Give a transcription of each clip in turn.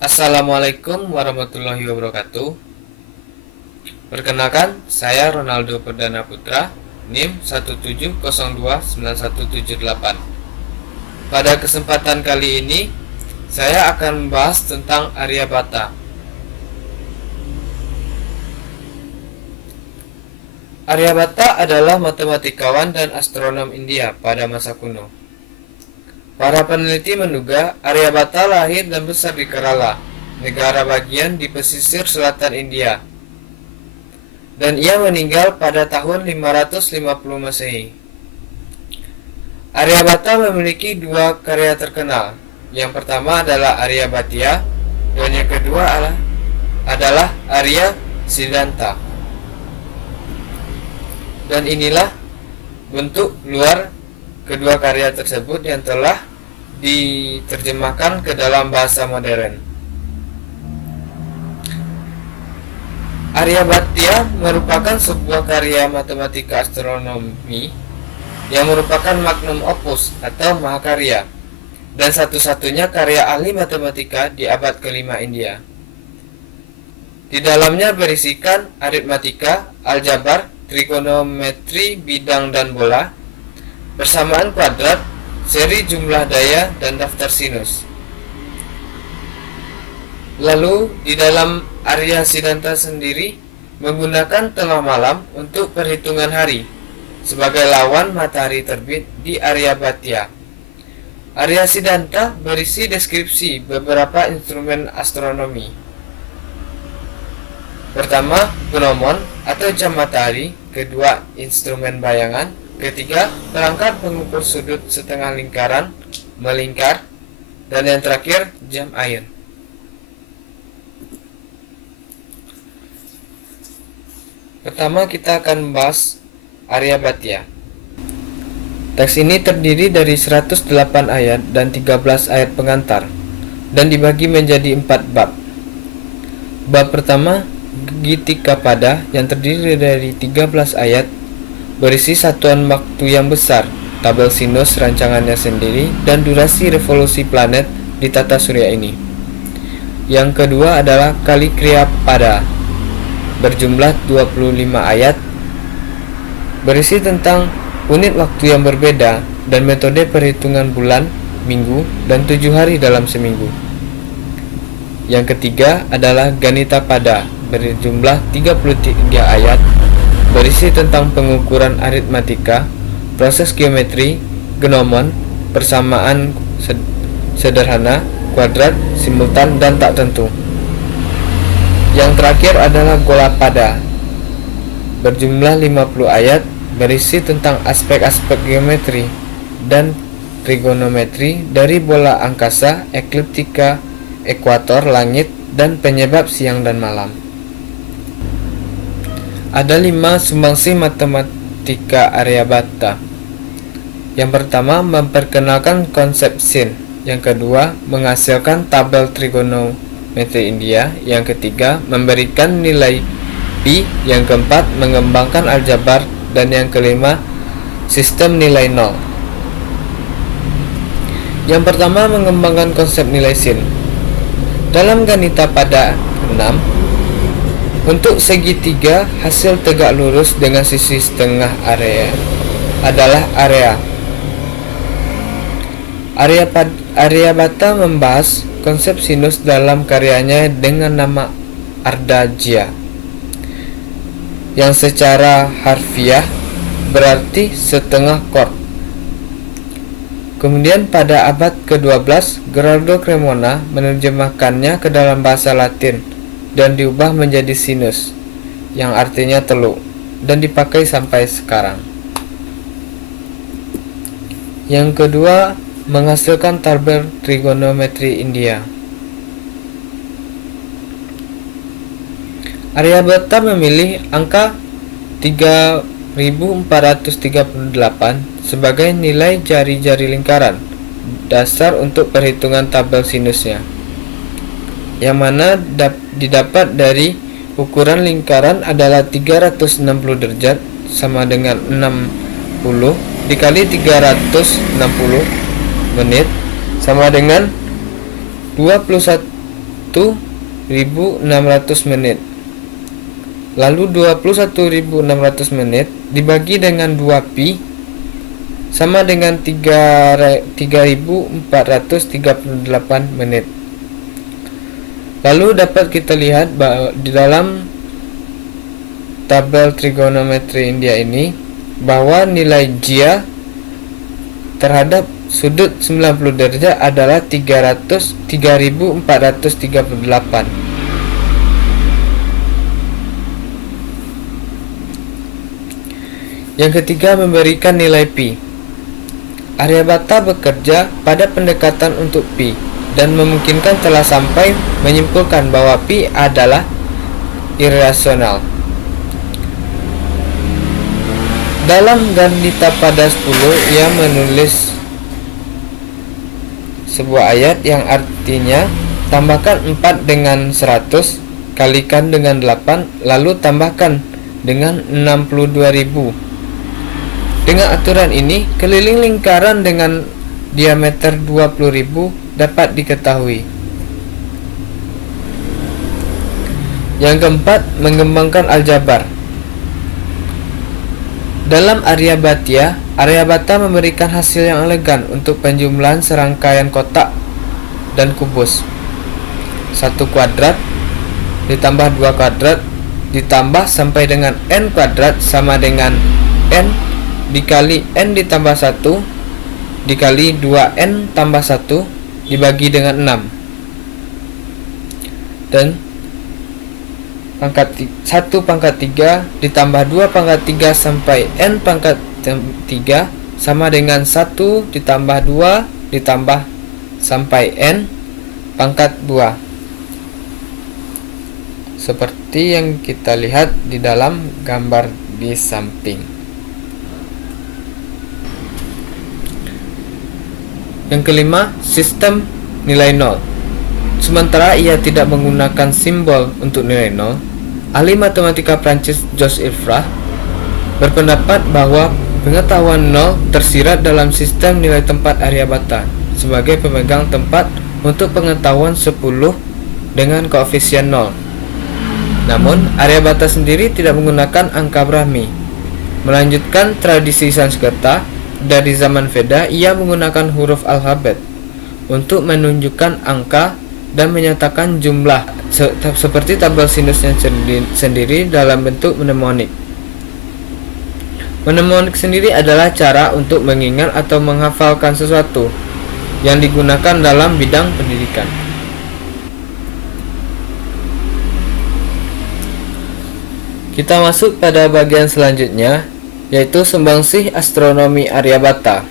Assalamualaikum warahmatullahi wabarakatuh. Perkenalkan, saya Ronaldo Perdana Putra, NIM 170291178. Pada kesempatan kali ini, saya akan membahas tentang Aryabhata. Aryabhata adalah matematikawan dan astronom India pada masa kuno. Para peneliti menduga Aryabhata lahir dan besar di Kerala, negara bagian di pesisir selatan India, dan ia meninggal pada tahun 550 Masehi. Aryabhata memiliki dua karya terkenal. Yang pertama adalah Aryabhatiya, dan yang kedua adalah Arya Siddhanta. Dan inilah bentuk luar kedua karya tersebut yang telah diterjemahkan ke dalam bahasa modern. Aryabhatiya merupakan sebuah karya matematika astronomi yang merupakan magnum opus atau mahakarya, dan satu-satunya karya ahli matematika di abad ke-5 India. Di dalamnya berisikan aritmatika, aljabar, trigonometri bidang dan bola, persamaan kuadrat, seri jumlah daya, dan daftar sinus. Lalu di dalam Arya Siddhanta sendiri menggunakan tengah malam untuk perhitungan hari sebagai lawan matahari terbit di Aryabhatiya. Arya Siddhanta berisi deskripsi beberapa instrumen astronomi. Pertama, gnomon atau jam matahari, kedua, instrumen bayangan, ketiga, perangkat pengukur sudut setengah lingkaran, melingkar, dan yang terakhir, jam air. Pertama kita akan membahas Aryabhatiya. Teks ini terdiri dari 108 ayat dan 13 ayat pengantar, dan dibagi menjadi 4 bab. Bab pertama, Gitikapada, yang terdiri dari 13 ayat, berisi satuan waktu yang besar, tabel sinus rancangannya sendiri, dan durasi revolusi planet di tata surya ini. Yang kedua adalah Kalikriyapada, berjumlah 25 ayat, berisi tentang unit waktu yang berbeda dan metode perhitungan bulan, minggu, dan 7 hari dalam seminggu. Yang ketiga adalah Ganitapada, berjumlah 33 ayat, berisi tentang pengukuran aritmatika, proses geometri, gnomon, persamaan sederhana, kuadrat, simultan, dan tak tentu. Yang terakhir adalah Golapada, berjumlah 50 ayat, berisi tentang aspek-aspek geometri dan trigonometri dari bola angkasa, ekliptika, ekuator langit, dan penyebab siang dan malam. Ada 5 sumbangsih matematika Aryabhata. Yang pertama, memperkenalkan konsep sin. Yang kedua, menghasilkan tabel trigonometri India. Yang ketiga, memberikan nilai pi. Yang keempat, mengembangkan aljabar. Dan yang kelima, sistem nilai nol. Yang pertama, mengembangkan konsep nilai sin. Dalam Ganitapada 6, untuk segitiga hasil tegak lurus dengan sisi setengah area adalah area. Aryabhata membahas konsep sinus dalam karyanya dengan nama Ardhajya, yang secara harfiah berarti setengah chord. Kemudian pada abad ke-12, Gerardo Cremona menerjemahkannya ke dalam bahasa Latin dan diubah menjadi sinus, yang artinya teluk, dan dipakai sampai sekarang. Yang kedua, menghasilkan tabel trigonometri India. Aryabhata memilih angka 3438 sebagai nilai jari-jari lingkaran dasar untuk perhitungan tabel sinusnya, yang mana didapat dari ukuran lingkaran adalah 360 derajat sama dengan 60 dikali 360 menit sama dengan 21 21.600 menit. Lalu 21.600 menit dibagi dengan 2 pi sama dengan 3.438 menit. Lalu dapat kita lihat bahwa di dalam tabel trigonometri India ini bahwa nilai jia terhadap sudut 90 derajat adalah 3.438. Yang ketiga, memberikan nilai pi. Aryabhata bekerja pada pendekatan untuk pi dan memungkinkan telah sampai menyimpulkan bahwa pi adalah irasional. Dalam Gandhita pada 10, ia menulis sebuah ayat yang artinya tambahkan 4 dengan 100, kalikan dengan 8, lalu tambahkan dengan 62.000. Dengan aturan ini, keliling lingkaran dengan diameter 20.000 dapat diketahui. Yang keempat, mengembangkan aljabar. Dalam Aryabhata memberikan hasil yang elegan untuk penjumlahan serangkaian kotak dan kubus. 1 kuadrat ditambah 2 kuadrat ditambah sampai dengan n kuadrat sama dengan n dikali n ditambah 1 dikali 2n tambah 1 dibagi dengan 6. Dan 1 pangkat 3 ditambah 2 pangkat 3 sampai n pangkat 3 sama dengan 1 ditambah 2 ditambah sampai n pangkat 2. Seperti yang kita lihat di dalam gambar di samping. Yang kelima, sistem nilai nol. Sementara ia tidak menggunakan simbol untuk nilai nol, ahli matematika Prancis Joseph Ifrah berpendapat bahwa pengetahuan nol tersirat dalam sistem nilai tempat Aryabhata sebagai pemegang tempat untuk pengetahuan 10 dengan koefisien 0. Namun, Aryabhata sendiri tidak menggunakan angka Brahmi. Melanjutkan tradisi Sanskerta, dari zaman Veda ia menggunakan huruf alfabet untuk menunjukkan angka dan menyatakan jumlah seperti tabel sinusnya sendiri dalam bentuk mnemonik. Mnemonik sendiri adalah cara untuk mengingat atau menghafalkan sesuatu yang digunakan dalam bidang pendidikan. Kita masuk pada bagian selanjutnya, yaitu sumbangsih astronomi Aryabhata.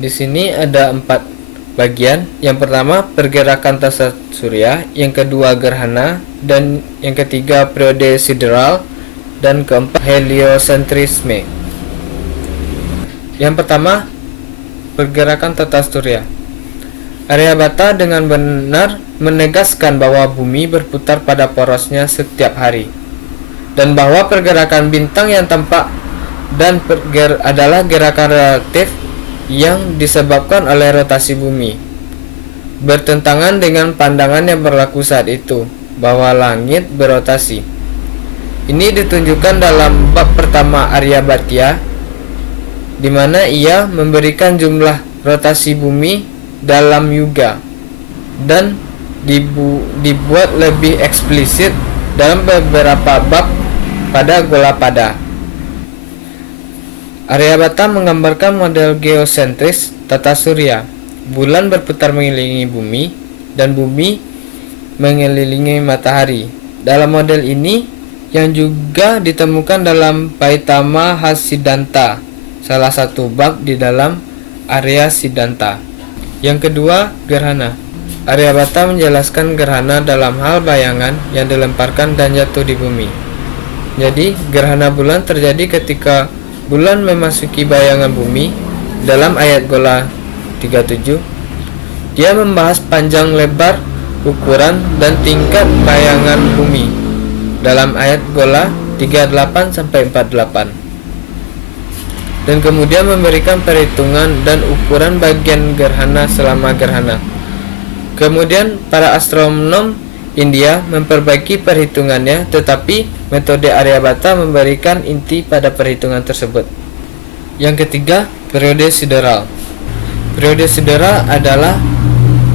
Di sini ada 4 bagian. Yang pertama, pergerakan tata surya, yang kedua gerhana, dan yang ketiga periode sideral, dan keempat heliocentrisme. Yang pertama, pergerakan tata surya. Aryabhata dengan benar menegaskan bahwa bumi berputar pada porosnya setiap hari, dan bahwa pergerakan bintang yang tampak dan adalah gerakan relatif yang disebabkan oleh rotasi bumi, bertentangan dengan pandangan yang berlaku saat itu bahwa langit berotasi. Ini ditunjukkan dalam bab pertama Aryabhata, di mana ia memberikan jumlah rotasi bumi dalam yuga dan dibuat lebih eksplisit dalam beberapa bab pada Golapada. Aryabhata menggambarkan model geosentris tata surya. Bulan berputar mengelilingi bumi dan bumi mengelilingi matahari. Dalam model ini yang juga ditemukan dalam Paitama Hasiddhanta, salah satu bab di dalam Arya Siddhanta. Yang kedua, gerhana. Aryabhata menjelaskan gerhana dalam hal bayangan yang dilemparkan dan jatuh di bumi. Jadi, gerhana bulan terjadi ketika bulan memasuki bayangan bumi. Dalam ayat Gola 37, dia membahas panjang lebar, ukuran, dan tingkat bayangan bumi. Dalam ayat Gola 38-48. Dan kemudian memberikan perhitungan dan ukuran bagian gerhana selama gerhana. Kemudian para astronom India memperbaiki perhitungannya, tetapi metode Aryabhata memberikan inti pada perhitungan tersebut. Yang ketiga, periode sideral. Periode sideral adalah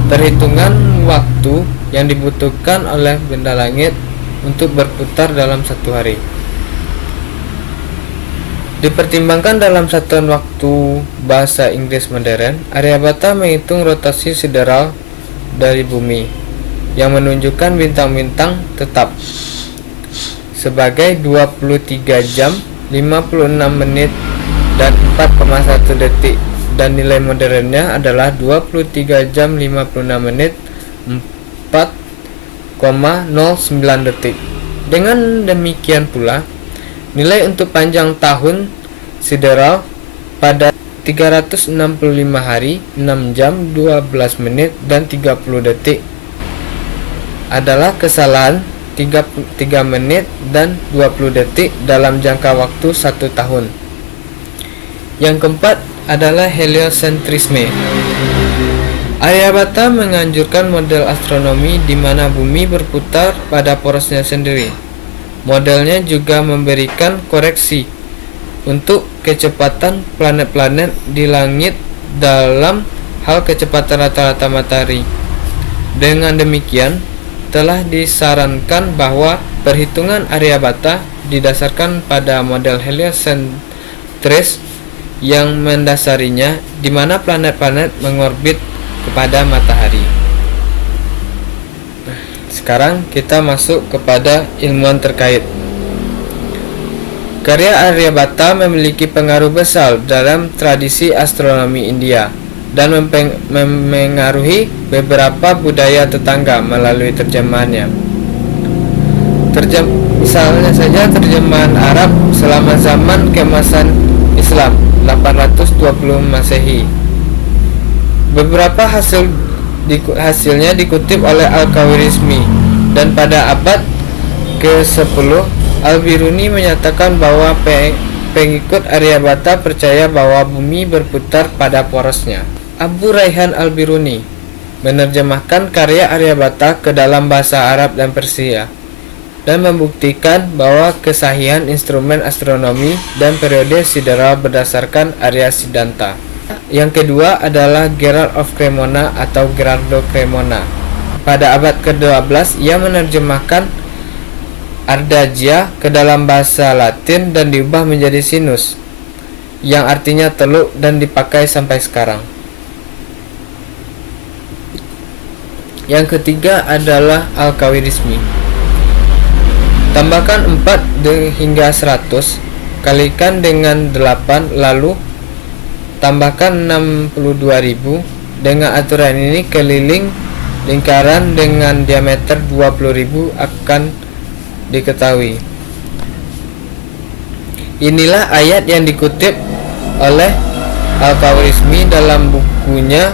perhitungan waktu yang dibutuhkan oleh benda langit untuk berputar dalam satu hari. Dipertimbangkan dalam satuan waktu bahasa Inggris modern, Aryabhata menghitung rotasi sideral dari bumi yang menunjukkan bintang-bintang tetap sebagai 23 jam, 56 menit, dan 4,1 detik, dan nilai modernnya adalah 23 jam, 56 menit, 4,09 detik. Dengan demikian pula, nilai untuk panjang tahun sideral pada 365 hari, 6 jam, 12 menit, dan 30 detik adalah kesalahan 3 menit dan 20 detik dalam jangka waktu 1 tahun. Yang keempat adalah heliocentrisme. Aryabhata menganjurkan model astronomi di mana bumi berputar pada porosnya sendiri. Modelnya juga memberikan koreksi untuk kecepatan planet-planet di langit dalam hal kecepatan rata-rata matahari. Dengan demikian, telah disarankan bahwa perhitungan Aryabhata didasarkan pada model heliocentris yang mendasarinya, di mana planet-planet mengorbit kepada matahari. Sekarang kita masuk kepada ilmuwan terkait. Karya Aryabhata memiliki pengaruh besar dalam tradisi astronomi India dan memengaruhi beberapa budaya tetangga melalui terjemahannya. Misalnya saja terjemahan Arab selama zaman keemasan Islam 820 Masehi. Beberapa hasilnya dikutip oleh Al-Khwarizmi, dan pada abad ke-10 Al-Biruni menyatakan bahwa pengikut Aryabhata percaya bahwa bumi berputar pada porosnya. Abu Raihan Al-Biruni menerjemahkan karya Aryabhata ke dalam bahasa Arab dan Persia dan membuktikan bahwa kesahihan instrumen astronomi dan periode sideral berdasarkan Arya Siddhanta. Yang kedua adalah Gerard of Cremona atau Gerardo Cremona. Pada abad ke-12 ia menerjemahkan Ardaglia ke dalam bahasa Latin dan diubah menjadi sinus, yang artinya teluk, dan dipakai sampai sekarang. Yang ketiga adalah Al-Khwarizmi. Tambahkan 4 hingga 100, kalikan dengan 8, lalu tambahkan 62.000. Dengan aturan ini, keliling lingkaran dengan diameter 20.000 akan diketahui. Inilah ayat yang dikutip oleh Al-Khwarizmi dalam bukunya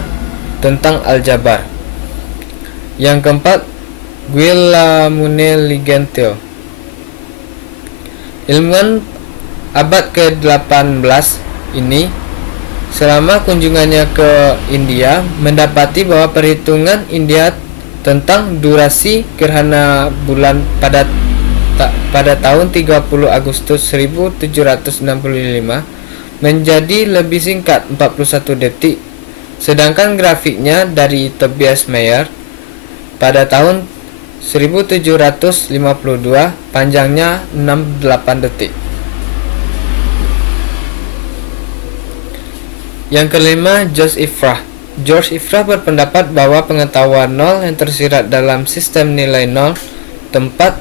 tentang Al-Jabar. Yang keempat, Guillamune Ligentio. Ilmuwan abad ke-18 ini selama kunjungannya ke India mendapati bahwa perhitungan India tentang durasi gerhana bulan pada tahun 30 Agustus 1765 menjadi lebih singkat 41 detik, sedangkan grafiknya dari Tobias Mayer pada tahun 1752 panjangnya 68 detik. Yang kelima, George Ifrah berpendapat bahwa pengetahuan nol yang tersirat dalam sistem nilai nol tempat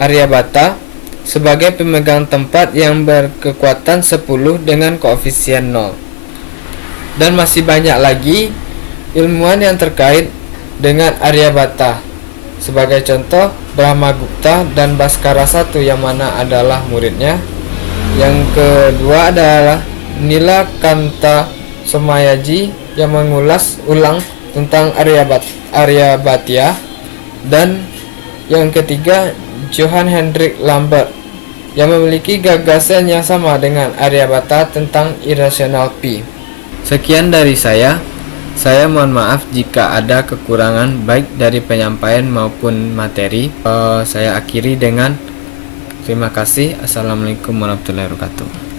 Aryabhata sebagai pemegang tempat yang berkekuatan 10 dengan koefisien 0. Dan masih banyak lagi ilmuwan yang terkait dengan Aryabhata. Sebagai contoh, Brahmagupta dan Bhaskara I yang mana adalah muridnya. Yang kedua adalah Nilakanta Somayaji yang mengulas ulang tentang Aryabhatia, dan yang ketiga Johann Hendrik Lambert yang memiliki gagasan yang sama dengan Aryabhata tentang irasional pi. Sekian dari saya. Saya mohon maaf jika ada kekurangan baik dari penyampaian maupun materi. Saya akhiri dengan terima kasih. Assalamualaikum warahmatullahi wabarakatuh.